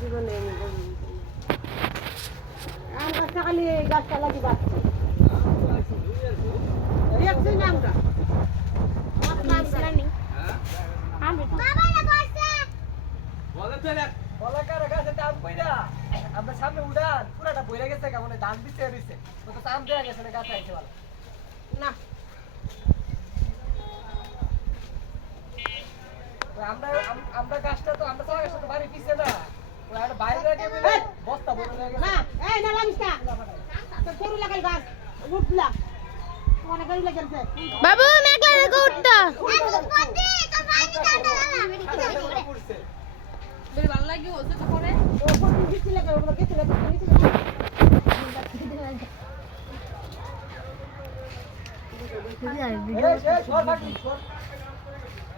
জীবনে আম গাছটা খালি গাছটা লাগি বাড়ছে দেখছি না আমরা বলাকার গাছে আম কইরা আমরা সামনে উড়ান পুরাটা বইরা গেছে কেমন ধান দিতে রইছে ও তো আম দেয়া গেছে না গাছে আইছে ভালো না তো আমরা গাছটা তো আমরা সবাই গাছটা তো বাড়ি পিছে না ওরা একটা বাইরে রেখে বলে বস্তা বলে রেখে না এই না লাগিস না তো গরু লাগাই গাছ উঠলা মনে করি লাগছে বাবু মেঘলা রেখে উঠতো ভালো লাগে ওটা তো করে ও কোন কিছু লাগে ওগুলো কিছু লাগে এই সর ফাটি সর